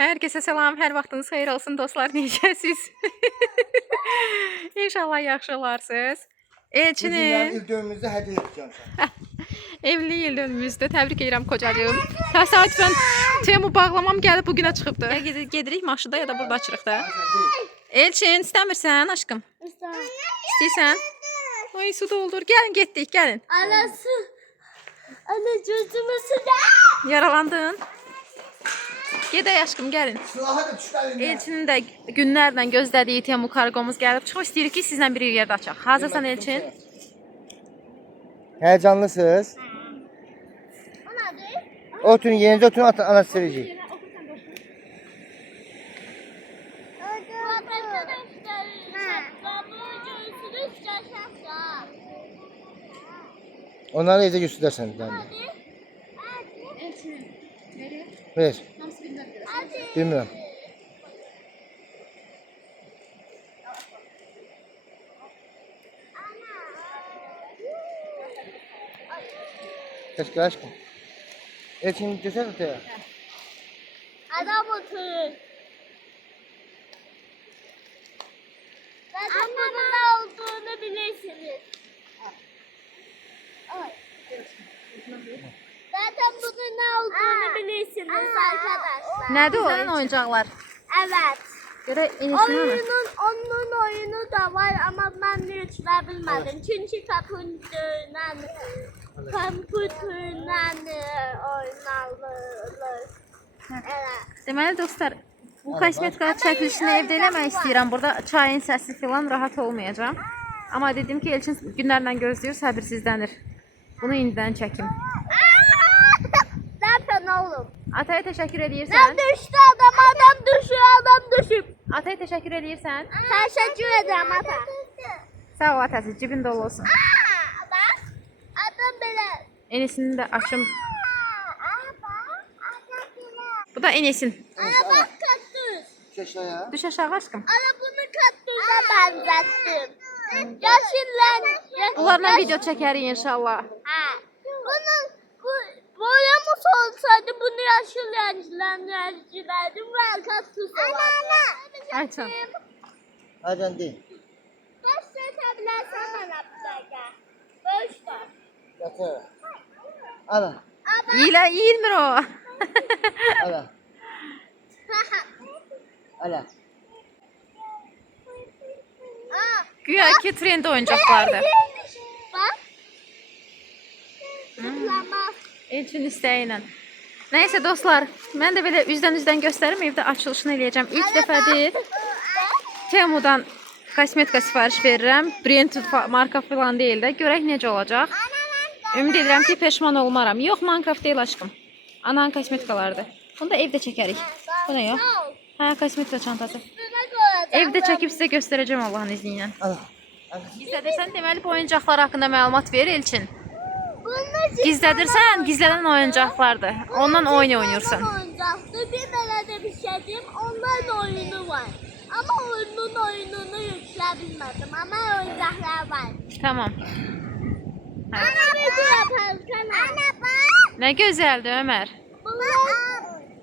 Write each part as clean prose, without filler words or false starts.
Herkese selam, hər vaxtınız xeyir olsun dostlar, necəsiz? İnşallah yaxşı olarsınız. Bugünlər Elçinin il dönümümüzdə hədiyyə edəcəm sənə. evli il dönümümüzdə təbrik edirəm kocacığım. Təsadüfən Temu bağlamam gəlib bugünə çıxıbdı. Gedirik maşında ya da burada açırıq da. Elçin, istəmirsən aşkım? İstəyirsən? Ay su doldur. Gəlin getdik, gəlin. Anası. Anne gözümü sıra. Yaralandın. Gedək aşkım, gəlin. Silahı da düşdü əlindən. Elçinin də günlərlə gözlədiyi Temu kargomuz gəlib çıxıb. İstəyirik ki, sizlə bir yerdə açaq. Hazırsan Elçin? Həyəcanlısınız? O nədir? Oturun, yenicə oturun, anası sevəcək. Onları evdə göstərsən. Ver. Bilmirəm. Teşekkür aşkım. Elçin götür öteye. Adam oturur. Zaten bunun ne olduğunu bilirsiniz. Zaten bunun ne olduğunu bilirsiniz arkadaşlar. Nədir o? Sənin oyuncaqlar. Evet. Görək inisini alır. Onun oyunu da var ama ben de yükleyebilmedim. Çünkü kompüterle oynanılır. Evet. Deməli dostlar, bu kosmetika çəkilişini evdə eləmək istəyirəm. Burada çayın səsi filan rahat olmayacaq. Amma dedim ki, Elçin günlərlə gözləyir, səbirsizlənir. Bunu indidən çəkim. Ne yapıyorsun oğlum? Ataya təşəkkür Ne edirsən? düştü adam düşüyor adam düşüp. Ataya təşəkkür edirsən? Teşekkür ederim ata. Sağ ol atası, cibin dolu olsun. Bak adam böyle. Enesini də açım. Bu da Enesin. Ana bak kaktüs. Keşaya. Düş aşağı aşkım. Ana bunu kaktüse benzettim. Yaşıllar. Bunlarla video çəkərik inşallah. Ha. Bunun boyamış olsaydı bunu yaşıl renklendirdim ve kaktüs olardı. Ayçan. Hadi değil. Kaç seçebilirsen bana bir dakika. Boş ver. Yatır. Ala. Yilə, yiyilmir o. Ala. Ala. Aa, Güya ki trend oyuncaqlardır. bak. Zıplama. Elçin istəyi ilə. Nəysə dostlar, mən də belə üzdən göstərim, evdə açılışını eləyəcəm. İlk dəfədir Temudan kosmetika sifariş verirəm. Brand marka falan deyil də. Görək necə olacaq. Ümid edirəm ki, peşman olmaram. Yox, Minecraft deyil aşkım. Ananın kosmetikalarıdır. Bunu da evdə çəkərik. Bu nə yox? Hə, kosmetika çantası. Üstüne koyacağım. Evdə çəkib sizə göstərəcəm Allahın izni ilə. Ala. Gizlədirsən, deməli bu oyuncaqlar haqqında məlumat ver Elçin. Bunun Gizlədirsən, gizlənən oyuncaqlardır. Ondan oyun oynayırsan. oyuncaktı. Bir belediye bir şey diyeyim. Onların oyunu var. Ama oyunun oyununu yükleyebilmedim. Ama oyuncaklar var. Tamam. Ana video yaparız kanal. Ana bak. Nə gözəldir Ömər. Bunlar...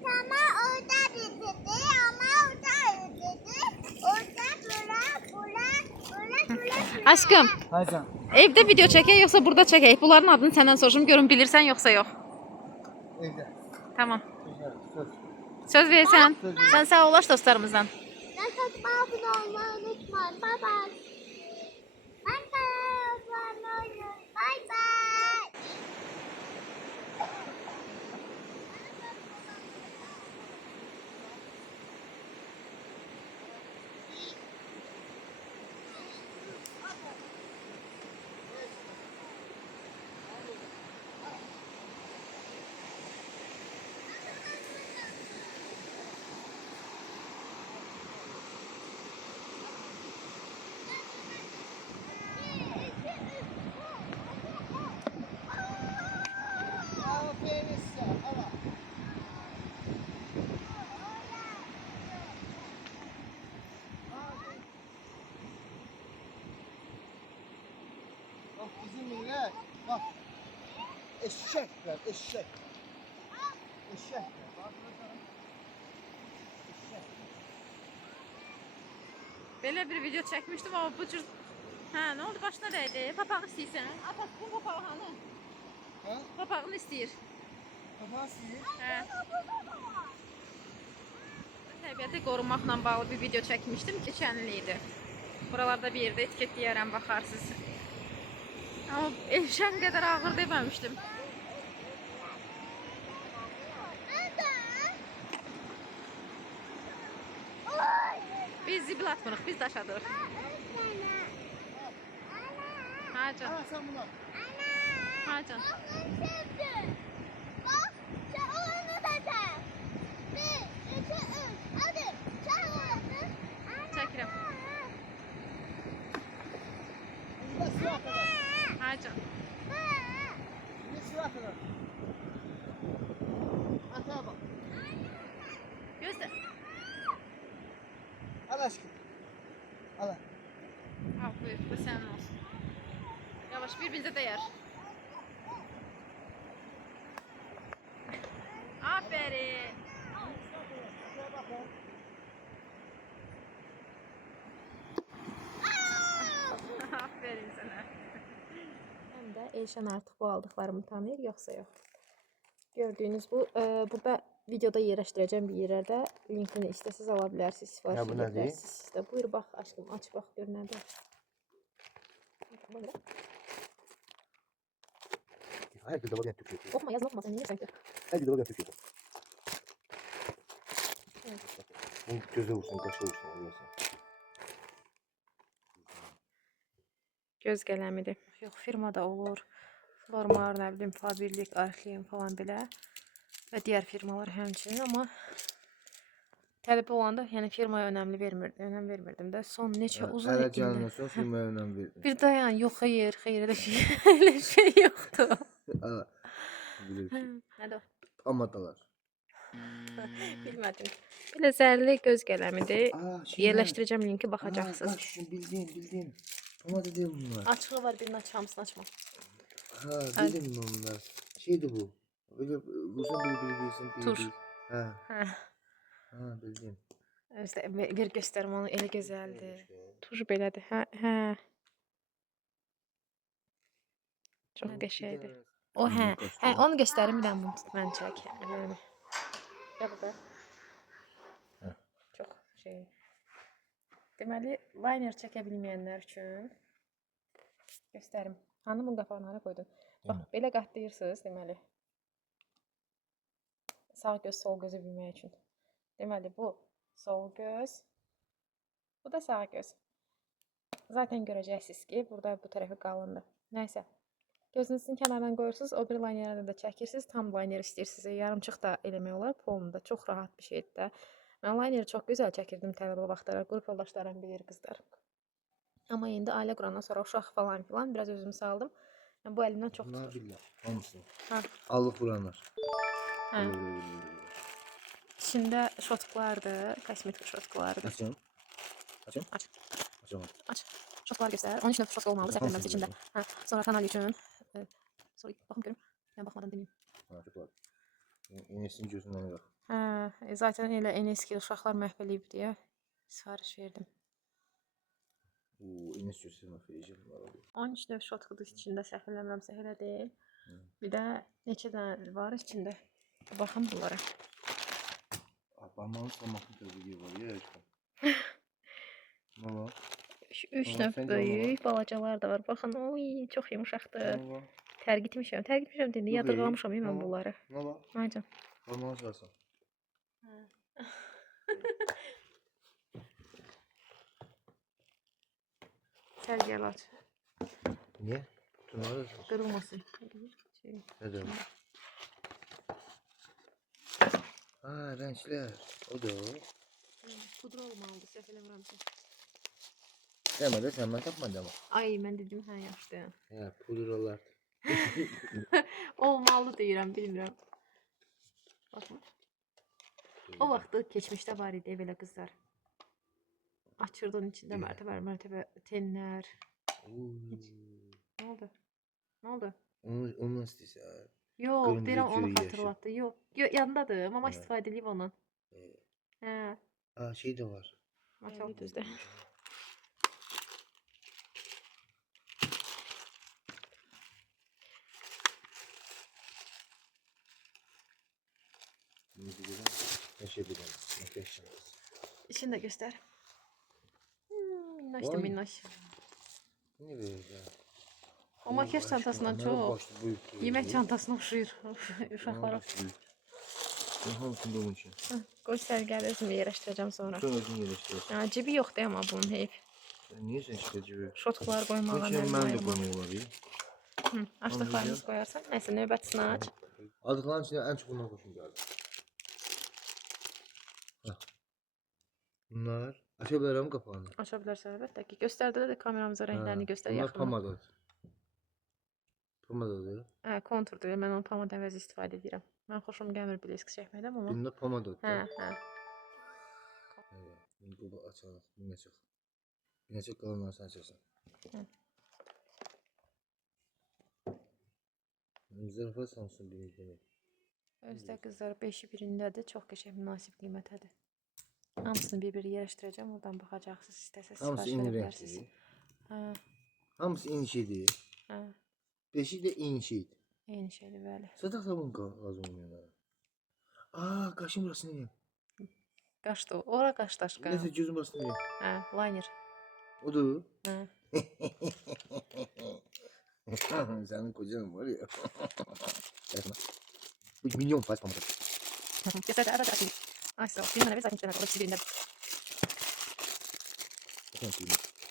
Tamam orada bitirdi ama orada ödedi. Orada bura. Aşkım, Hadi. evdə video çəkək yoxsa burada çəkək? Bunların adını səndən soruşum, görüm bilirsən yoxsa yox. Evde. Tamam. Söz. Söz verirsən. Sən sağ olaş dostlarımızdan. Ne katma abone olmayı unutmayın. Bye bye. Ben kanala abone olun. Bye bye. Bak bizim millet. Bak. Eşekler, eşek. Eşekler. Bak. Belə bir video çəkmişdim amma bu cür... Hə, nə oldu, başına dəydi? Papağı istəyirsən? Atas, bu papağı hanı? Ha? Papağını istəyir. Kapağı sizi. Hə. Təbiəti qorumaqla bağlı bir video çəkmişdim. Keçən il idi. Buralarda bir yerdə etiketləyərəm, baxarsınız. Amma eşən qədər ağır deməmişdim. Biz zibil atmırıq, biz daşadırıq. Ha can. Al sen bunu. Ha can. Bak, sen oyunu da çek. 1, 2, 3. Hadi, çek oyunu. Çəkirəm. Bir de sıra kadar. Ha can. Bir de sıra kadar. Hata bak. Gözlə. Al aşkım. Al. Al buyur, bu sənin olsun. Yavaş, bir-birinizə dəyər. Aferin. Şuraya bakın. Aferin sənə. Həm də Elşən artıq bu aldıqlarımı tanıyır, yoxsa yox. Gördüyünüz bu, burada videoda yerləşdirəcəm bir yerlərdə. Linkini istəsiz ala bilərsiniz, sifariş Ya bu edə nədir? bilərsiniz. İşte, buyur bax aşkım, aç bax, gör nədir. Her bir dolabı Türkiye'de. Oxuma, yazın oxuma, sən niyə sən? Her bir dolabı Türkiye'de. Bunu göze vursun, kaşa vursun. Alıyorsun. Göz qələmidir. Yox, firmada olur. Flormar, nə bilim, Faberlic, Arklin falan belə. Və digər firmalar həmçinin, amma tələb olanda, yəni firmaya önəm vermirdim də. Son neçə uzun Hələ ildə. gəlməsən firmaya önəm verdin. Bir dayan, yox, xeyr, elə şey, elə şey yoxdur. Aa, bilirsin. Nədir o? Amadalar. Bilmədim. Belə zərli göz qələmidir. Aa, Yerləşdirəcəm linki, baxacaqsınız. Bak şu bildiğin. Pomada değil bunlar. Açığı var, birini aç, hamısını açma. Ha, bildim bunlar. Şeydi bu. Böyle vursan bilsin. Tur. Ha, Hə. ha bildim. İşte bir göstərim onu, elə gözəldir. Tuş belədir. Hə. Çox qəşəngdir. O hə, onu göstərim, bir dənə bunu tut, mən çək. Yox da. Çox şey. Deməli, liner çəkə bilməyənlər üçün göstərim. Hanı bunun qapağını hara qoydun? Bax, belə qatlayırsınız, deməli. Sağ göz, sol gözü bilmək üçün. Deməli, bu sol göz. Bu da sağ göz. Zaten görəcəksiniz ki, burada bu tərəfi qalındır. Nəysə. Gözünüzün kənardan qoyursunuz, o bir linerə də çəkirsiniz. Tam liner istəyirsiniz. Yarımçıq da eləmək olar. Polunda çox rahat bir şeydir də. Mən lineri çox gözəl çəkirdim tələbə vaxtlara. Qrup yoldaşlarım bilir, qızlar. Amma indi ailə qurandan sonra uşaq falan filan biraz özümü saldım. Yəni, bu əlimdən çox Bunlar tutur. billah. Hamısı. Ha. Allık vuranlar. Hə. İçində şotqlardır, kosmetik şotqlardır. Açın. Açın. Aç. Açamadım. Aç. Şotqlar göstər. 13 növ şotq olmalı, səhv etmirəmsə içində. Hə. Sonra kanal üçün. Sonra baxım görüm. Mən baxmadan deməyim. Ha, çok var. İğnesinin gözünden bak. Hə, zaten elə en eski uşaqlar məhv eləyib deyə sifariş verdim. İğnes gözünden bak. Yiyeceğim. 13 növ şotqıdır içində, səhv eləmirəmsə elə deyil. Bir də neçə dənə var içində. Baxın bunlara. Parmağını slamaklı tövbe var ya. Ne var? 3 Tamam, növ sən böyük, balacalar da var. Baxın, oy, çox yumuşaqdır. Ne var? Tərgitmişəm deyəndə yadırlamışam mən bunları. Ne var? Aycan. Parmağını sarsan. Sən gəl aç. Niye? Tutunları da Qırılmasın. Şey. Ne demek? Ha, renkler. O da o. Pudra olmalıdır, səhv eləmirəmsə. Deme de sen ben tapmadım ama. Ay, mən dedim, hə, yaxşı. Ya pudralar. Olmalı deyirəm, bilmirəm. Baxma. O vaxtı keçmişdə var idi belə qızlar. Açırdın içində mərtəbə tenlər. Nə oldu? Nə oldu? Onu istəyirsən. Yox, Qırmızı deyirəm onu göy xatırlatdı. Yox, yanındadır. Mama istifadə edib ondan. Hə. Aa şey de var. Maşallah düzdür. şey dedim. Makyaj çantası. İçini de göster. Minnoş da Vay. minnoş. Ne böyle ya? O makyaj Allah çantasından aşkına, onlara çok başlı büyük duruyor. yemek çantasına oxşuyur uşaqlara. Onlara başlı büyük. Ben hamısını da onun için. Qoy sərgəli özümü yerləşdirəcəm sonra. Sonra özünü yerleştirirsin. Ha, cibi yoxdur amma bunun heyf. Sen niye sen çıkacı? Şotlar qoymağa, Geçen ben de nəyimə. koymuyorlar ya. Açdıqlarımız qoyarsan. Nəysə, növbətisini aç. Adıkların içinde en çok bundan koşun geldi. Bunlar açabilirim kapağını. Aça bilərsən əlbəttə ki. Göstərdə də kameramıza rənglərini göstər Bunlar yaxından. pomada. Pomada diyor. Hə, konturdur. Mən onu pomada əvəzi istifadə edirəm. Mən xoşum gəlmir blesk çəkməkdən amma. Bunda pomada. Hə, hə. Evet. Bu açalım. Bu ne çok. Ne çok kalanlar sen açarsın. Hı. Zırhı Samsun bir demek. Özdə qızlar 5-i birindədir. Çox qəşəng münasib qiymətədir. Hamısını bir-bir yerləşdirəcəm. Oradan baxacaqsınız. İstəsəz Hamısı sifariş eyni verə bilərsiniz. renkli. Hə, Hamısı eyni şeydir. hə. Beşi de eyni şeydir. Eyni şeydir bəli. Sadak sabun lazım olmuyor. Aa, kaşın burası ne? Qaşdı. Ora qaş daşqa. Neyse gözüm burası ne? Hə, liner. O da o. Hə. Senin kocan var ya. Yapma. Bu milyon faiz pamuk. Göstər də açayım. Ay sağ ol. Bir mənə ver zaten o ikisi birində.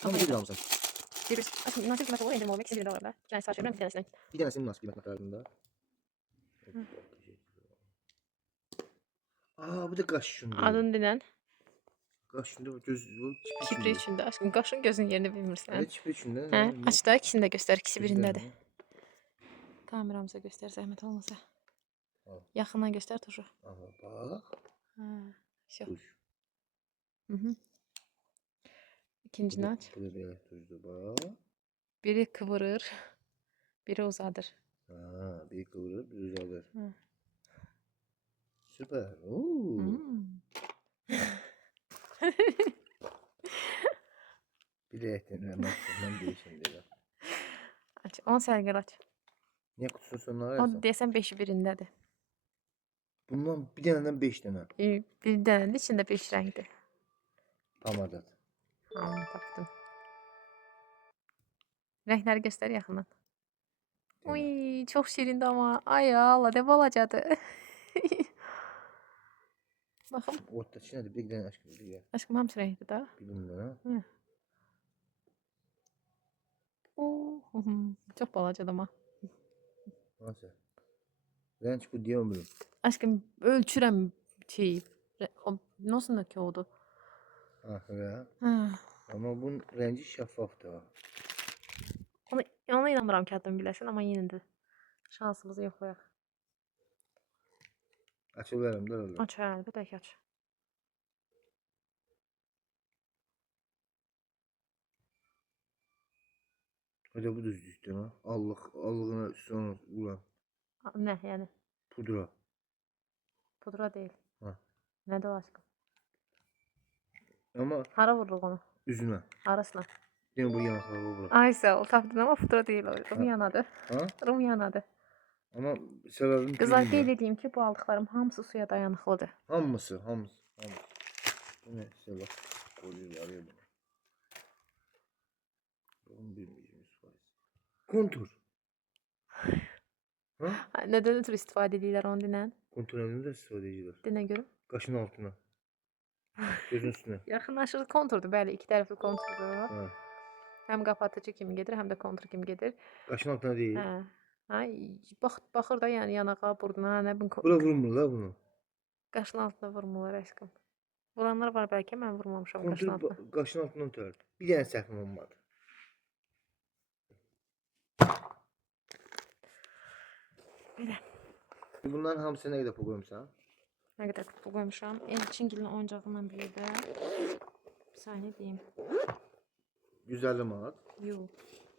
Ama bir almışsın. Bir açın münasib qiymət olur. İndirim olmaq ikisi birində olar da. Bir dənə sifariş verirəm, bir dənəsindən. Bir tanesinin nasıl kıymet makarında. Aa, bu da kaş şunda. Adını dinən. Kaş şunda bu göz bu Kibri içində. Aşkım qaşın gözün yerini bilmirsən. Evet, çipi içinde. Hə, aç da ikisini də göstər. İkisi birindədir. Kameramıza göstər zəhmət olmasa. Al. Yaxından göstər tuşu. Aha, bak. Hə, şo. Tuş. Mhm. İkincini aç. Bu da böyle tuzlu bak. Biri kıvırır, biri uzadır. Ha, bir kıvırıp bir uzadır. Hı. Süper. Oo. Bir de eklenmem değişim dedi. Aç. 10 sərgəl aç. Niye kutusun sonuna O versen? deyəsən 5-i birindədir. Bundan bir taneden 5 tane. Bir dənədir, içində 5 rəngdir. Pamadat. Tapdım. Rəngləri göstər yaxından. Uy, çox şirindir amma. Ay Allah, nə balacadır. Baxım. Orta içine de bir tane aşkım bir yer. Aşkım hamısı rəngdir da. Bilmem ha. Hı. Çox balacadır amma. Nasıl? Renç bu diyor muyum? Aşkım ölçürəm şeyi. O nasıl ki oldu? Ha öyle. Hə. Ama bunun renci şaffaftı ha. Ona inanmıram ki adını biləsən, amma yenə də şansımızı yoxlayaq. Açıverim de öyle. Aç, hə, əlbəttə ki aç. Hadi bu düzlükten ha. Allığına sonra ulan. Nə, yəni? Pudra. Pudra deyil. Ha. Nədir o aşkım? Ama Hara vururuq onu? üzüne. Arasına. Yine bu yanaklara bırak. Ay sağ ol, tapdın amma pudra deyil o. Rumyanadır. Ha? Rumyanadır. Ama sebebini Qızlar qeyd bilmiyorum. edeyim ki, bu aldıqlarım hamısı suya dayanıqlıdır. Hamısı. Bu ne? Sebep. Koyuyor araya bunu. Bunu bilmeyeceğimiz faiz. Kontur. Ha? Nədən ötürü istifadə edirlər onu dinən? Kontur evinde de stratejilər. Dinə görüm. Kaşın altına. Gözün üstüne. Yaxınlaşır konturdur, bəli, iki tərəfli konturdur. Ha. Həm qapatıcı kimi gedir, həm də kontur kimi gedir. Kaşın altına değil. Hə. Ay, baxır da yəni yanağa, burnuna, nə bilim. Bura vurmur la bunu. Qaşın altına vurmurlar əşqim. Vuranlar var bəlkə, mən vurmamışam qaşın altına. Kontur kaşın altından tutar. Bir tane səhvim olmadı. Belə. Bunların hamısı ne kadar pul koymuşsan? Nə qədər pul qoymuşam? Elçingilin oyuncağından biri də. Bir saniyə deyim. 150 manat. Yox.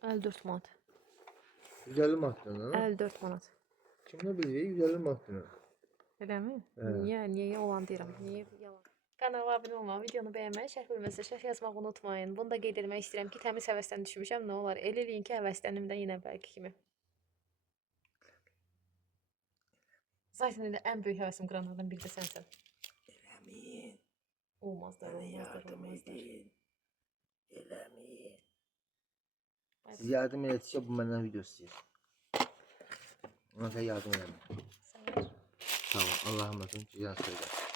54 manat. 150 manatdan ha? 54 manat. Kim ne bilir 150 manatdan. Eləmi? Hə. Niyə yalan deyirəm? Niyə yalan? Kanala abunə olmağı, videonu bəyənməyi, şərh bölməsində şərh yazmağı unutmayın. Bunu da qeyd etmək istəyirəm ki, təmiz həvəsdən düşmüşəm. Nə olar? Elə eləyin ki, həvəsləndim də yenə bəlkə kimi. Zaten elə ən böyük həvəsim qıranlardan biri də sənsən. Olmazlar, Bana olmazlar, yardım olmazlar. edin. Eləmeyin. Siz yardım edin, bu məndən video istəyir. Ona görə yardım edin. Sağ ol. Sağ ol. Allah'ım olsun. Güzel söyle.